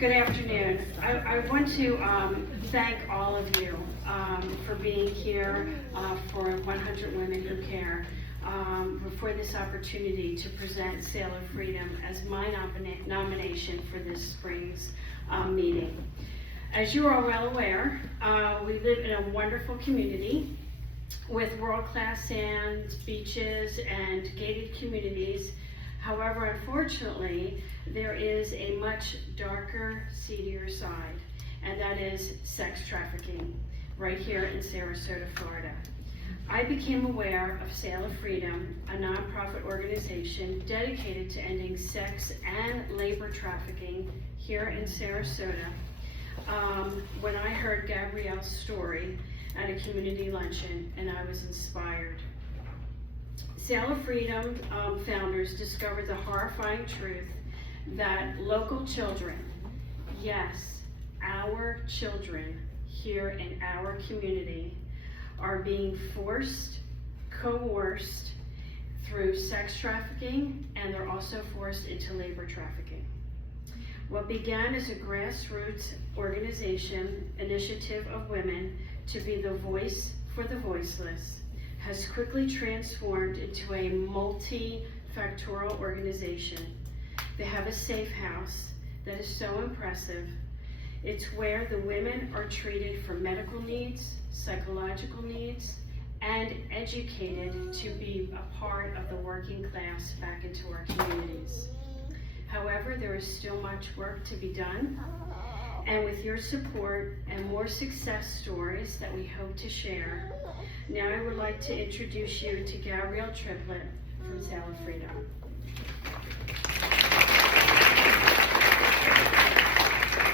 Good afternoon. I want to thank all of you for being here for 100 Women Who Care, for this opportunity to present Selah Freedom as my nomination for this spring's meeting. As you are well aware, we live in a wonderful community with world-class sands, beaches, and gated communities. However, unfortunately, there is a much darker, seedier side, and that is sex trafficking right here in Sarasota, Florida. I became aware of Selah Freedom, a nonprofit organization dedicated to ending sex and labor trafficking here in Sarasota, when I heard Gabrielle's story at a community luncheon, and I was inspired. Selah Freedom founders discovered the horrifying truth that local children, yes, our children here in our community, are being forced, coerced through sex trafficking, and they're also forced into labor trafficking. What began as a grassroots organization initiative of women to be the voice for the voiceless has quickly transformed into a multifactorial organization. They have a safe house that is so impressive. It's where the women are treated for medical needs, psychological needs, and educated to be a part of the working class back into our communities. However, there is still much work to be done, and with your support and more success stories that we hope to share, now I would like to introduce you to Gabrielle Triplett from Selah Freedom.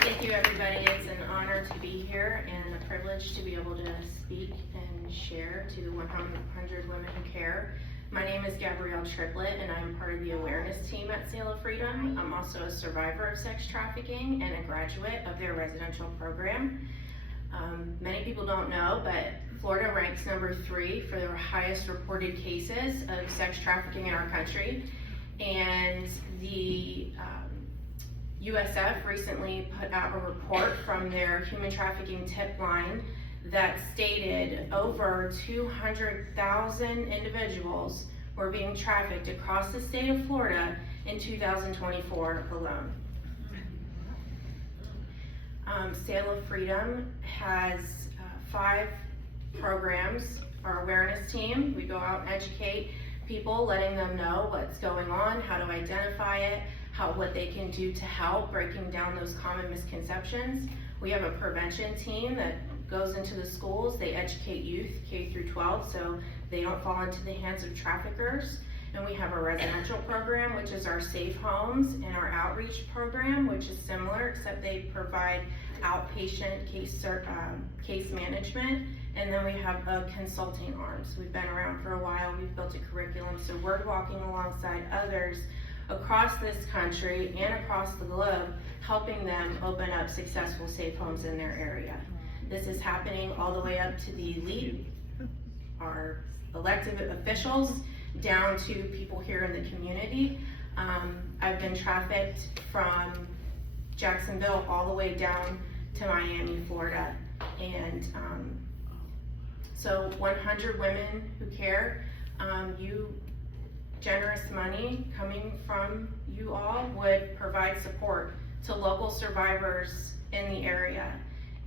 Thank you, everybody. It's an honor to be here and a privilege to be able to speak and share to the 100 Women Who Care. My name is Gabrielle Triplett, and I'm part of the awareness team at Selah Freedom. I'm also a survivor of sex trafficking and a graduate of their residential program. Many people don't know, but Florida ranks number 3 for the highest reported cases of sex trafficking in our country. And the USF recently put out a report from their human trafficking tip line that stated over 200,000 individuals were being trafficked across the state of Florida in 2024 alone. Selah Freedom has 5 programs. Our awareness team, we go out and educate people, letting them know what's going on, how to identify it, what they can do to help, breaking down those common misconceptions. We have a prevention team that goes into the schools. They educate youth, K through 12, so they don't fall into the hands of traffickers. And we have a residential program, which is our safe homes, and our outreach program, which is similar, except they provide outpatient case management. And then we have a consulting arm. So we've been around for a while. We've built a curriculum, so we're walking alongside others across this country and across the globe, helping them open up successful safe homes in their area. This is happening all the way up to the elite, our elected officials, down to people here in the community. I've been trafficked from Jacksonville all the way down to Miami, Florida. And so 100 Women Who Care, generous money coming from you all would provide support to local survivors in the area.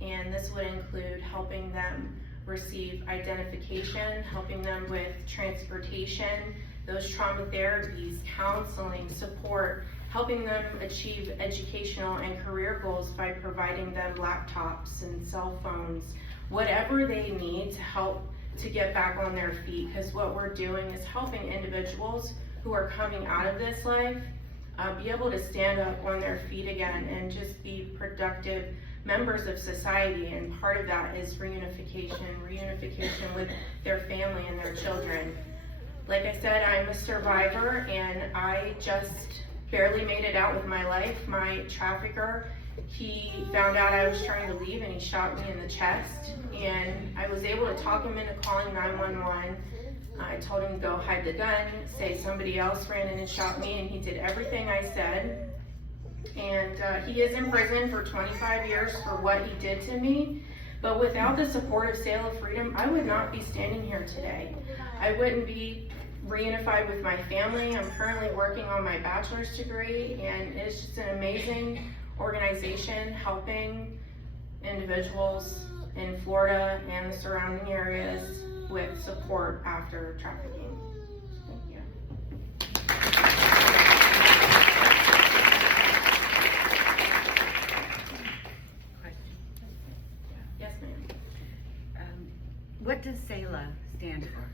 And this would include helping them receive identification, helping them with transportation, those trauma therapies, counseling, support, helping them achieve educational and career goals by providing them laptops and cell phones, whatever they need to help to get back on their feet. Because what we're doing is helping individuals who are coming out of this life be able to stand up on their feet again and just be productive members of society. And part of that is reunification with their family and their children. Like I said, I'm a survivor, and I just barely made it out with my life. My trafficker, he found out I was trying to leave, and he shot me in the chest, and I was able to talk him into calling 911. I told him to go hide the gun, say somebody else ran in and shot me, and he did everything I said. And he is in prison for 25 years for what he did to me. But without the support of Selah Freedom, I would not be standing here today. I wouldn't be reunified with my family. I'm currently working on my bachelor's degree, and it's just an amazing organization helping individuals in Florida and the surrounding areas with support after trafficking. Thank you. Yes, ma'am. What does Selah stand for?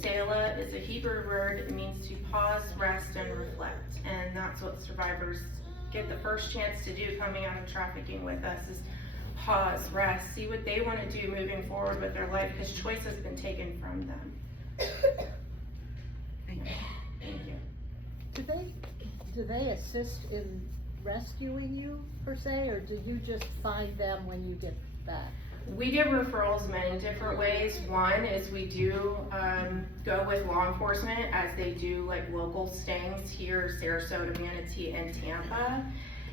Selah is a Hebrew word. It means to pause, rest, and reflect. And that's what survivors get the first chance to do coming out of trafficking with us, is pause, rest, see what they want to do moving forward with their life, because choice has been taken from them. Thank you. Thank you. Do they assist in rescuing you per se, or do you just find them when you get back? We get referrals many different ways. One is we do go with law enforcement as they do like local stings here, Sarasota, Manatee, and Tampa.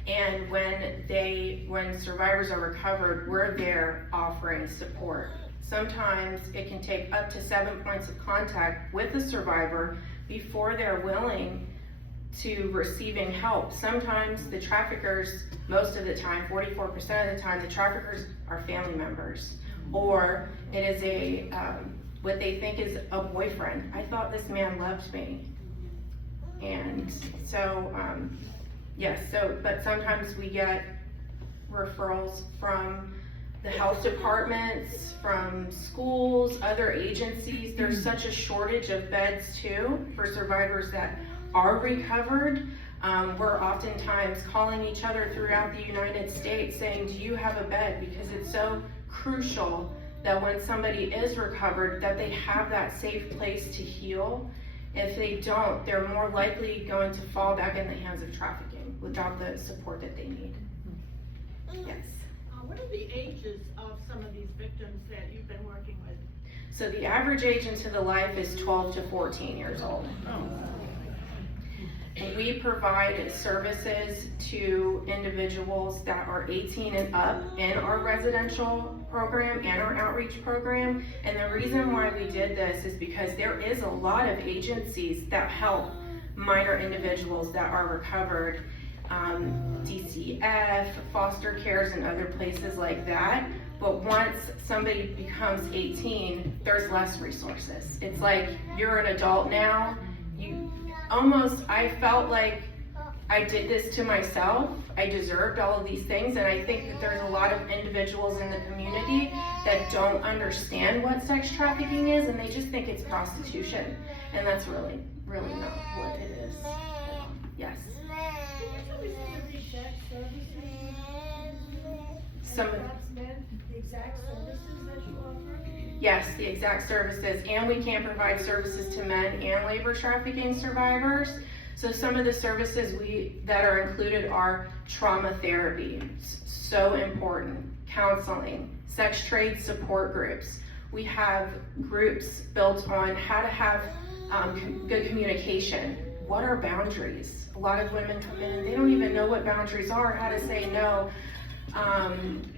And when survivors are recovered, we're there offering support. Sometimes it can take up to 7 points of contact with the survivor before they're willing to receiving help. Sometimes the traffickers, most of the time, 44% of the time, the traffickers are family members, or it is a what they think is a boyfriend. I thought this man loved me, and so yes. But sometimes we get referrals from the health departments, from schools, other agencies. There's such a shortage of beds too for survivors that are recovered. We're oftentimes calling each other throughout the United States saying, do you have a bed? Because it's so crucial that when somebody is recovered, that they have that safe place to heal. If they don't, they're more likely going to fall back in the hands of trafficking without the support that they need. Yes. What are the ages of some of these victims that you've been working with? So the average age into the life is 12 to 14 years old. And we provide services to individuals that are 18 and up in our residential program and our outreach program. And the reason why we did this is because there is a lot of agencies that help minor individuals that are recovered, DCF, foster cares, and other places like that. But once somebody becomes 18, there's less resources. It's like, you're an adult now, I felt like I did this to myself. I deserved all of these things, and I think that there's a lot of individuals in the community that don't understand what sex trafficking is, and they just think it's prostitution, and that's really, really not what it is. Yes. Can you tell me some of the exact services? Some of The exact services that you offer? Yes, the exact services, and we can provide services to men and labor trafficking survivors. So some of the services that are included are trauma therapy, so important, counseling, sex trade support groups. We have groups built on how to have good communication. What are boundaries? A lot of women come in and they don't even know what boundaries are, how to say no.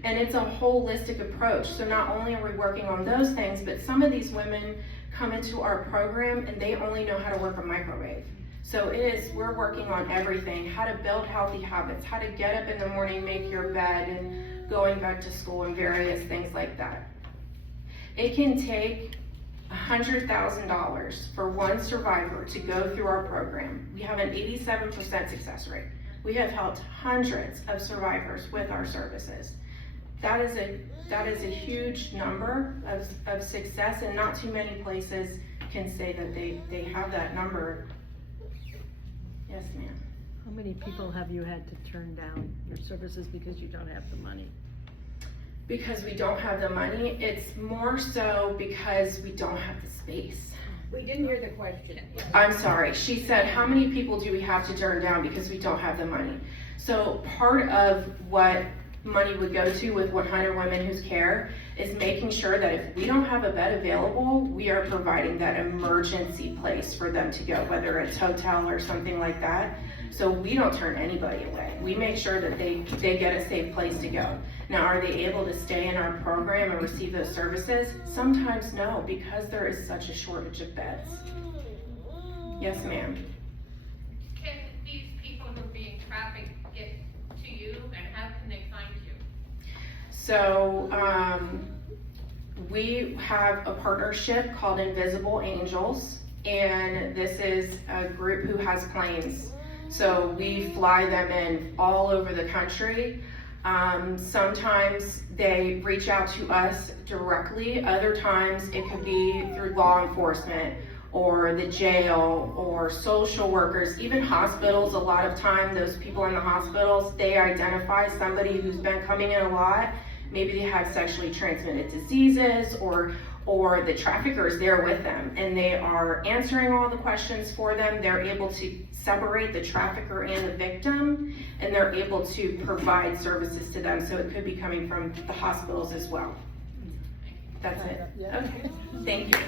And it's a holistic approach. So not only are we working on those things, but some of these women come into our program and they only know how to work a microwave. So we're working on everything, how to build healthy habits, how to get up in the morning, make your bed, and going back to school and various things like that. It can take $100,000 for one survivor to go through our program. We have an 87% success rate. We have helped hundreds of survivors with our services. That is a huge number of success, and not too many places can say that they have that number. Yes, ma'am. How many people have you had to turn down your services because you don't have the money? Because we don't have the money. It's more so because we don't have the space. We didn't hear the question. I'm sorry. She said, how many people do we have to turn down because we don't have the money? So part of what money would go to with 100 Women Whose Care is making sure that if we don't have a bed available, we are providing that emergency place for them to go, whether it's hotel or something like that. So we don't turn anybody away. We make sure that they get a safe place to go. Now, are they able to stay in our program and receive those services? Sometimes no, because there is such a shortage of beds. Yes, ma'am. Can these people who are being trafficked get to you, and how can they find you? So, we have a partnership called Invisible Angels, and this is a group who has planes. So we fly them in all over the country. Sometimes they reach out to us directly. Other times it could be through law enforcement or the jail or social workers, even hospitals. A lot of time, those people in the hospitals, they identify somebody who's been coming in a lot. Maybe they have sexually transmitted diseases, or the trafficker is there with them and they are answering all the questions for them. They're able to separate the trafficker and the victim, and they're able to provide services to them. So it could be coming from the hospitals as well. That's it. Yeah. Okay, thank you.